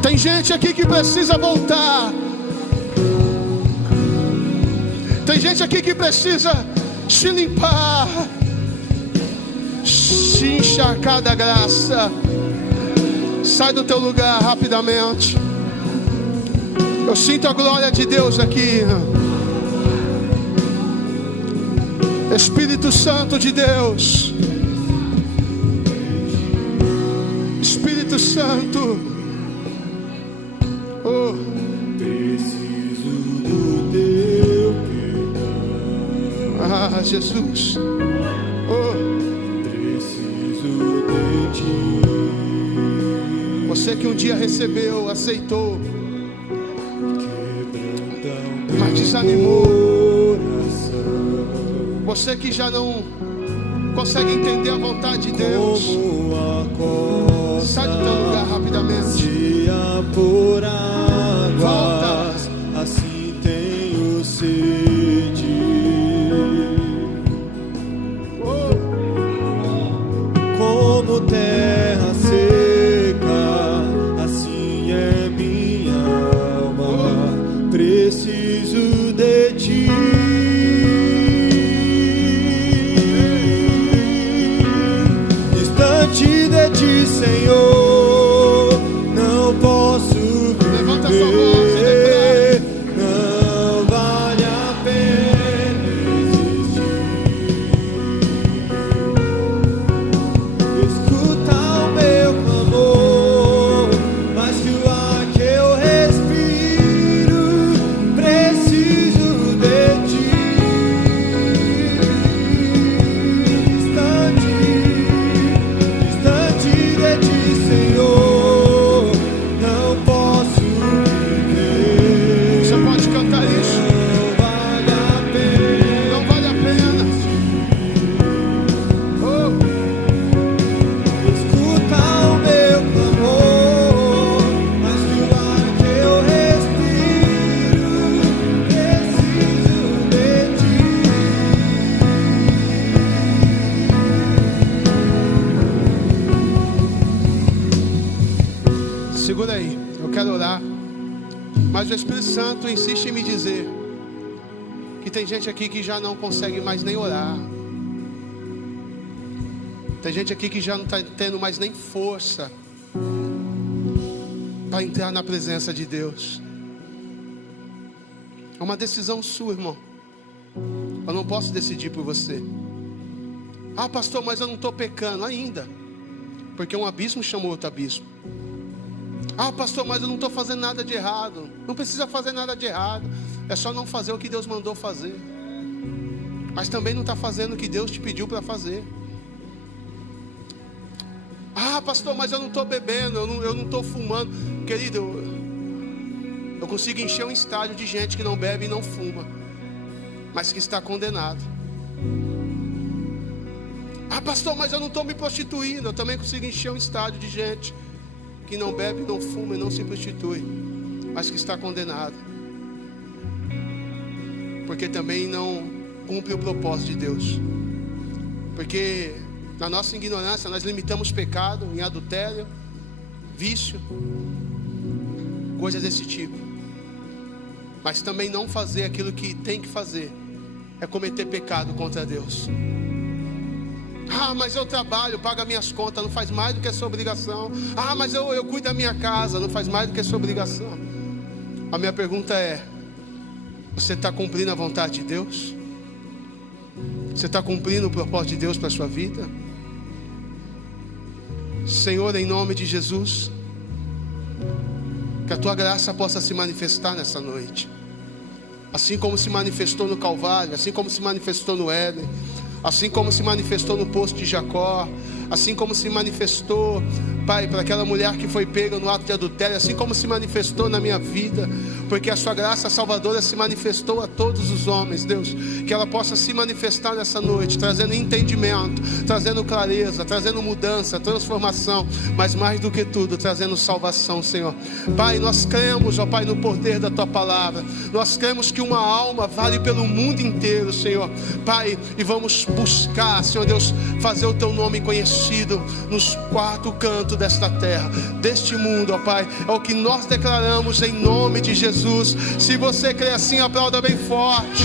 Tem gente aqui que precisa voltar. Tem gente aqui que precisa se limpar, se encharcar da graça. Sai do teu lugar rapidamente. Eu sinto a glória de Deus aqui. Espírito Santo de Deus. Espírito Santo. Oh, preciso do teu perdão. Ah, Jesus. Oh, preciso de ti. Você que um dia recebeu, aceitou, mas desanimou. Você que já não consegue entender a vontade de Deus, sai do teu lugar rapidamente. Por águas, assim tenho sede. Como terra seca, assim é minha alma. Preciso de ti. Distante de ti, Senhor. Segura aí, eu quero orar. Mas o Espírito Santo insiste em me dizer que tem gente aqui que já não consegue mais nem orar. Tem gente aqui que já não está tendo mais nem força para entrar na presença de Deus. É uma decisão sua, irmão. Eu não posso decidir por você. Ah, pastor, mas eu não estou pecando ainda, porque um abismo chamou outro abismo. Ah, pastor, mas eu não estou fazendo nada de errado. Não precisa fazer nada de errado, é só não fazer o que Deus mandou fazer. Mas também não está fazendo o que Deus te pediu para fazer. Ah, pastor, mas eu não estou bebendo, eu não estou fumando. Querido, eu consigo encher um estádio de gente que não bebe e não fuma, mas que está condenado. Ah, pastor, mas eu não estou me prostituindo. Eu também consigo encher um estádio de gente que não bebe, não fuma e não se prostitui, mas que está condenado, porque também não cumpre o propósito de Deus. Porque na nossa ignorância nós limitamos pecado em adultério, vício, coisas desse tipo. Mas também não fazer aquilo que tem que fazer é cometer pecado contra Deus. Ah, mas eu trabalho, pago minhas contas, não faz mais do que a sua obrigação. Ah, mas eu cuido da minha casa, não faz mais do que a sua obrigação. A minha pergunta é: você está cumprindo a vontade de Deus? Você está cumprindo o propósito de Deus para a sua vida? Senhor, em nome de Jesus, que a tua graça possa se manifestar nessa noite, assim como se manifestou no Calvário, assim como se manifestou no Éden, assim como se manifestou no poço de Jacó, assim como se manifestou, Pai, para aquela mulher que foi pega no ato de adultério, assim como se manifestou na minha vida, porque a sua graça salvadora se manifestou a todos os homens, Deus, que ela possa se manifestar nessa noite, trazendo entendimento, trazendo clareza, trazendo mudança, transformação, mas mais do que tudo, trazendo salvação, Senhor. Pai, nós cremos, ó Pai, no poder da tua palavra, nós cremos que uma alma vale pelo mundo inteiro, Senhor, Pai, e vamos buscar, Senhor Deus, fazer o teu nome conhecido nos quatro cantos desta terra, deste mundo, ó Pai. É o que nós declaramos em nome de Jesus. Se você crê assim, aplauda bem forte.